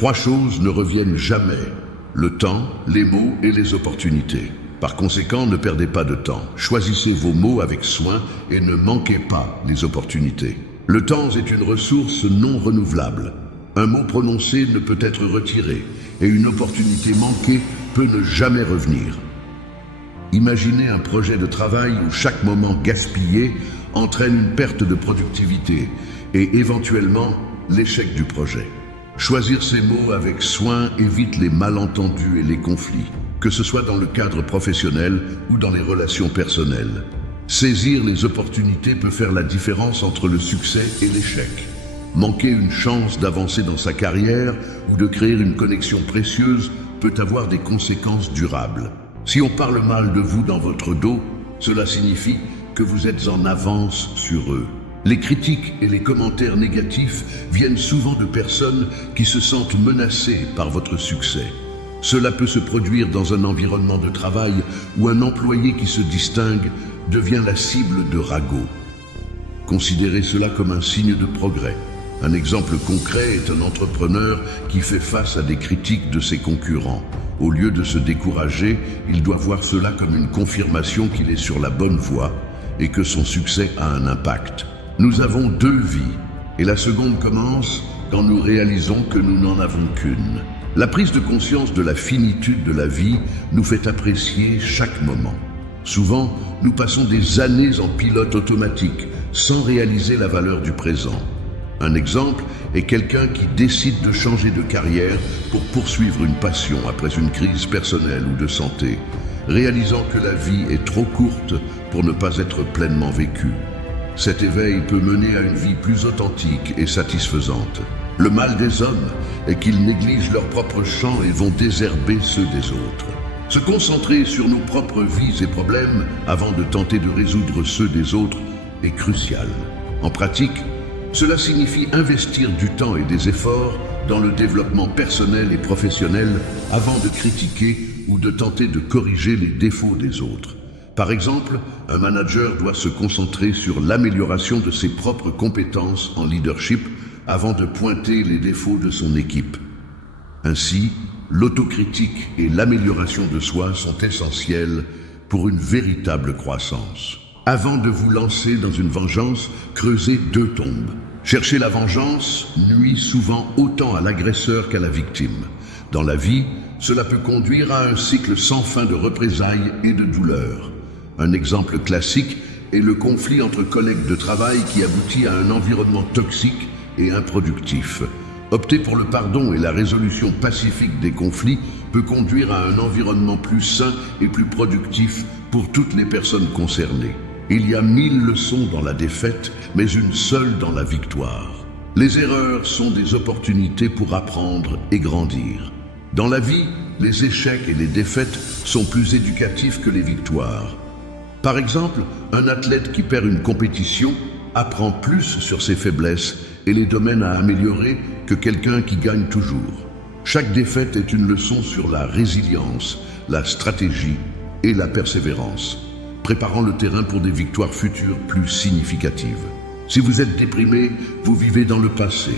Trois choses ne reviennent jamais: le temps, les mots et les opportunités. Par conséquent, ne perdez pas de temps. Choisissez vos mots avec soin et ne manquez pas les opportunités. Le temps est une ressource non renouvelable. Un mot prononcé ne peut être retiré et une opportunité manquée peut ne jamais revenir. Imaginez un projet de travail où chaque moment gaspillé entraîne une perte de productivité et éventuellement l'échec du projet. Choisir ces mots avec soin évite les malentendus et les conflits, que ce soit dans le cadre professionnel ou dans les relations personnelles. Saisir les opportunités peut faire la différence entre le succès et l'échec. Manquer une chance d'avancer dans sa carrière ou de créer une connexion précieuse peut avoir des conséquences durables. Si on parle mal de vous dans votre dos, cela signifie que vous êtes en avance sur eux. Les critiques et les commentaires négatifs viennent souvent de personnes qui se sentent menacées par votre succès. Cela peut se produire dans un environnement de travail où un employé qui se distingue devient la cible de ragots. Considérez cela comme un signe de progrès. Un exemple concret est un entrepreneur qui fait face à des critiques de ses concurrents. Au lieu de se décourager, il doit voir cela comme une confirmation qu'il est sur la bonne voie et que son succès a un impact. Nous avons deux vies, et la seconde commence quand nous réalisons que nous n'en avons qu'une. La prise de conscience de la finitude de la vie nous fait apprécier chaque moment. Souvent, nous passons des années en pilote automatique, sans réaliser la valeur du présent. Un exemple est quelqu'un qui décide de changer de carrière pour poursuivre une passion après une crise personnelle ou de santé, réalisant que la vie est trop courte pour ne pas être pleinement vécue. Cet éveil peut mener à une vie plus authentique et satisfaisante. Le mal des hommes est qu'ils négligent leurs propres champs et vont désherber ceux des autres. Se concentrer sur nos propres vies et problèmes avant de tenter de résoudre ceux des autres est crucial. En pratique, cela signifie investir du temps et des efforts dans le développement personnel et professionnel avant de critiquer ou de tenter de corriger les défauts des autres. Par exemple, un manager doit se concentrer sur l'amélioration de ses propres compétences en leadership avant de pointer les défauts de son équipe. Ainsi, l'autocritique et l'amélioration de soi sont essentielles pour une véritable croissance. Avant de vous lancer dans une vengeance, creusez deux tombes. Chercher la vengeance nuit souvent autant à l'agresseur qu'à la victime. Dans la vie, cela peut conduire à un cycle sans fin de représailles et de douleurs. Un exemple classique est le conflit entre collègues de travail qui aboutit à un environnement toxique et improductif. Opter pour le pardon et la résolution pacifique des conflits peut conduire à un environnement plus sain et plus productif pour toutes les personnes concernées. Il y a 1000 leçons dans la défaite, mais une seule dans la victoire. Les erreurs sont des opportunités pour apprendre et grandir. Dans la vie, les échecs et les défaites sont plus éducatifs que les victoires. Par exemple, un athlète qui perd une compétition apprend plus sur ses faiblesses et les domaines à améliorer que quelqu'un qui gagne toujours. Chaque défaite est une leçon sur la résilience, la stratégie et la persévérance, préparant le terrain pour des victoires futures plus significatives. Si vous êtes déprimé, vous vivez dans le passé.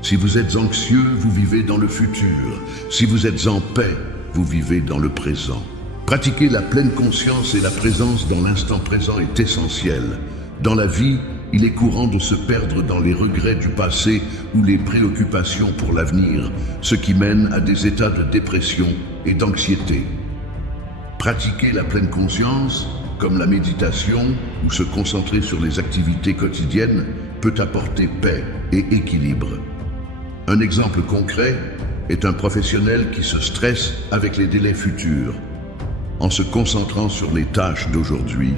Si vous êtes anxieux, vous vivez dans le futur. Si vous êtes en paix, vous vivez dans le présent. Pratiquer la pleine conscience et la présence dans l'instant présent est essentiel. Dans la vie, il est courant de se perdre dans les regrets du passé ou les préoccupations pour l'avenir, ce qui mène à des états de dépression et d'anxiété. Pratiquer la pleine conscience, comme la méditation ou se concentrer sur les activités quotidiennes, peut apporter paix et équilibre. Un exemple concret est un professionnel qui se stresse avec les délais futurs. En se concentrant sur les tâches d'aujourd'hui,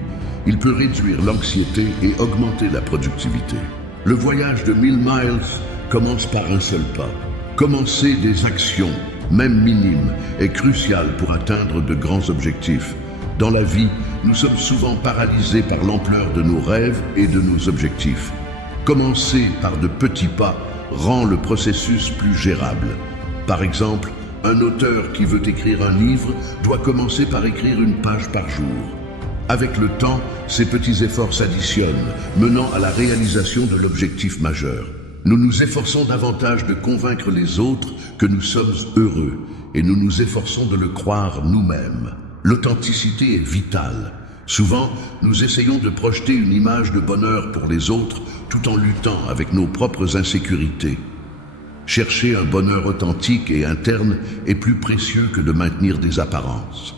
il peut réduire l'anxiété et augmenter la productivité. Le voyage de 1000 miles commence par un seul pas. Commencer des actions, même minimes, est crucial pour atteindre de grands objectifs. Dans la vie, nous sommes souvent paralysés par l'ampleur de nos rêves et de nos objectifs. Commencer par de petits pas rend le processus plus gérable. Par exemple, un auteur qui veut écrire un livre doit commencer par écrire une page par jour. Avec le temps, ces petits efforts s'additionnent, menant à la réalisation de l'objectif majeur. Nous nous efforçons davantage de convaincre les autres que nous sommes heureux et nous nous efforçons de le croire nous-mêmes. L'authenticité est vitale. Souvent, nous essayons de projeter une image de bonheur pour les autres tout en luttant avec nos propres insécurités. Chercher un bonheur authentique et interne est plus précieux que de maintenir des apparences.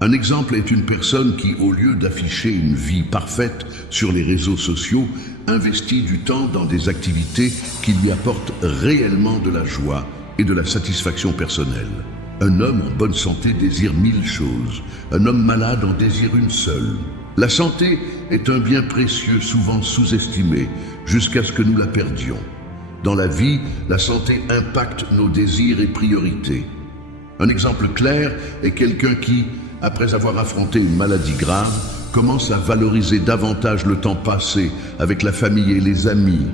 Un exemple est une personne qui, au lieu d'afficher une vie parfaite sur les réseaux sociaux, investit du temps dans des activités qui lui apportent réellement de la joie et de la satisfaction personnelle. Un homme en bonne santé désire 1000 choses, un homme malade en désire une seule. La santé est un bien précieux, souvent sous-estimé, jusqu'à ce que nous la perdions. Dans la vie, la santé impacte nos désirs et priorités. Un exemple clair est quelqu'un qui, après avoir affronté une maladie grave, commence à valoriser davantage le temps passé avec la famille et les amis,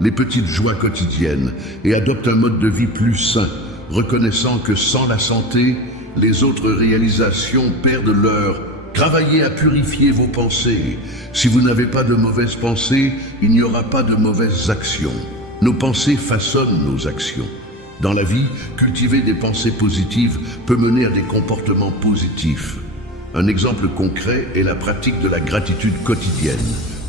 les petites joies quotidiennes, et adopte un mode de vie plus sain, reconnaissant que sans la santé, les autres réalisations perdent leur. Travaillez à purifier vos pensées. Si vous n'avez pas de mauvaises pensées, il n'y aura pas de mauvaises actions. Nos pensées façonnent nos actions. Dans la vie, cultiver des pensées positives peut mener à des comportements positifs. Un exemple concret est la pratique de la gratitude quotidienne,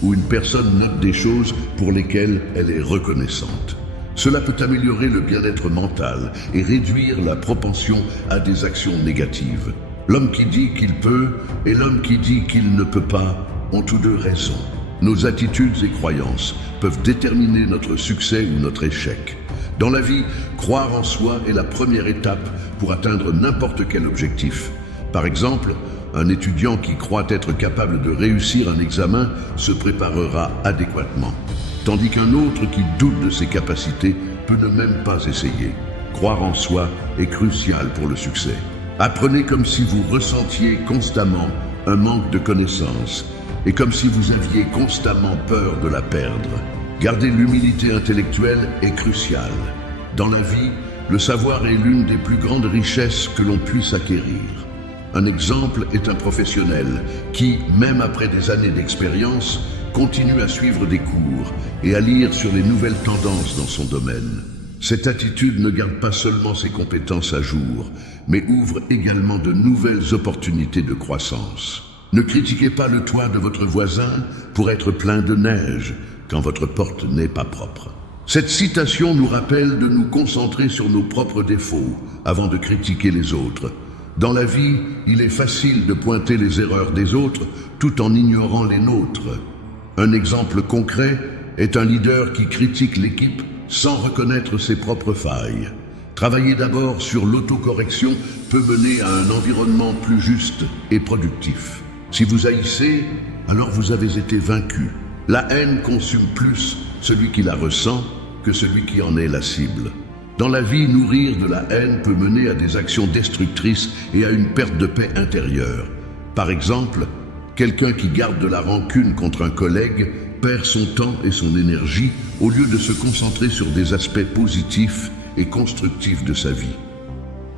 où une personne note des choses pour lesquelles elle est reconnaissante. Cela peut améliorer le bien-être mental et réduire la propension à des actions négatives. L'homme qui dit qu'il peut et l'homme qui dit qu'il ne peut pas ont tous deux raison. Nos attitudes et croyances peuvent déterminer notre succès ou notre échec. Dans la vie, croire en soi est la première étape pour atteindre n'importe quel objectif. Par exemple, un étudiant qui croit être capable de réussir un examen se préparera adéquatement, tandis qu'un autre qui doute de ses capacités peut ne même pas essayer. Croire en soi est crucial pour le succès. Apprenez comme si vous ressentiez constamment un manque de connaissances et comme si vous aviez constamment peur de la perdre. Garder l'humilité intellectuelle est cruciale. Dans la vie, le savoir est l'une des plus grandes richesses que l'on puisse acquérir. Un exemple est un professionnel qui, même après des années d'expérience, continue à suivre des cours et à lire sur les nouvelles tendances dans son domaine. Cette attitude ne garde pas seulement ses compétences à jour, mais ouvre également de nouvelles opportunités de croissance. Ne critiquez pas le toit de votre voisin pour être plein de neige quand votre porte n'est pas propre. Cette citation nous rappelle de nous concentrer sur nos propres défauts avant de critiquer les autres. Dans la vie, il est facile de pointer les erreurs des autres tout en ignorant les nôtres. Un exemple concret est un leader qui critique l'équipe sans reconnaître ses propres failles. Travailler d'abord sur l'autocorrection peut mener à un environnement plus juste et productif. Si vous haïssez, alors vous avez été vaincu. La haine consume plus celui qui la ressent que celui qui en est la cible. Dans la vie, nourrir de la haine peut mener à des actions destructrices et à une perte de paix intérieure. Par exemple, quelqu'un qui garde de la rancune contre un collègue perd son temps et son énergie au lieu de se concentrer sur des aspects positifs et constructifs de sa vie.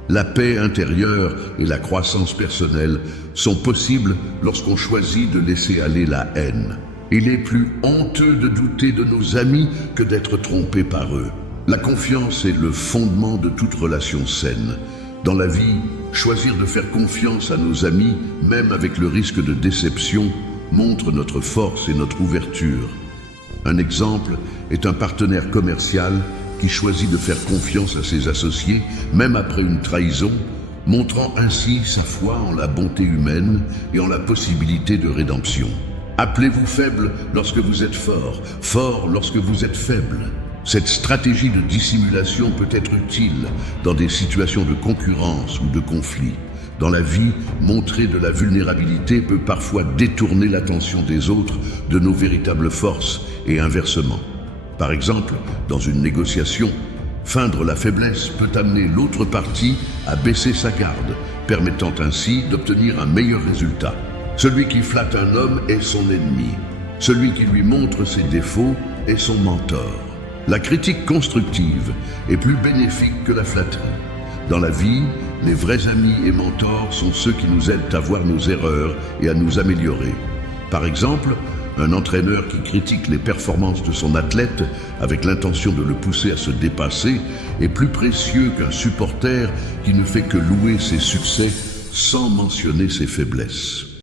La paix intérieure et la croissance personnelle sont possibles lorsqu'on choisit de laisser aller la haine. Il est plus honteux de douter de nos amis que d'être trompé par eux. La confiance est le fondement de toute relation saine. Dans la vie, choisir de faire confiance à nos amis, même avec le risque de déception, montre notre force et notre ouverture. Un exemple est un partenaire commercial qui choisit de faire confiance à ses associés, même après une trahison, montrant ainsi sa foi en la bonté humaine et en la possibilité de rédemption. Appelez-vous faible lorsque vous êtes fort, fort lorsque vous êtes faible. Cette stratégie de dissimulation peut être utile dans des situations de concurrence ou de conflit. Dans la vie, montrer de la vulnérabilité peut parfois détourner l'attention des autres de nos véritables forces et inversement. Par exemple, dans une négociation, feindre la faiblesse peut amener l'autre partie à baisser sa garde, permettant ainsi d'obtenir un meilleur résultat. Celui qui flatte un homme est son ennemi. Celui qui lui montre ses défauts est son mentor. La critique constructive est plus bénéfique que la flatterie. Dans la vie, les vrais amis et mentors sont ceux qui nous aident à voir nos erreurs et à nous améliorer. Par exemple, Un entraîneur qui critique les performances de son athlète avec l'intention de le pousser à se dépasser est plus précieux qu'un supporter qui ne fait que louer ses succès sans mentionner ses faiblesses.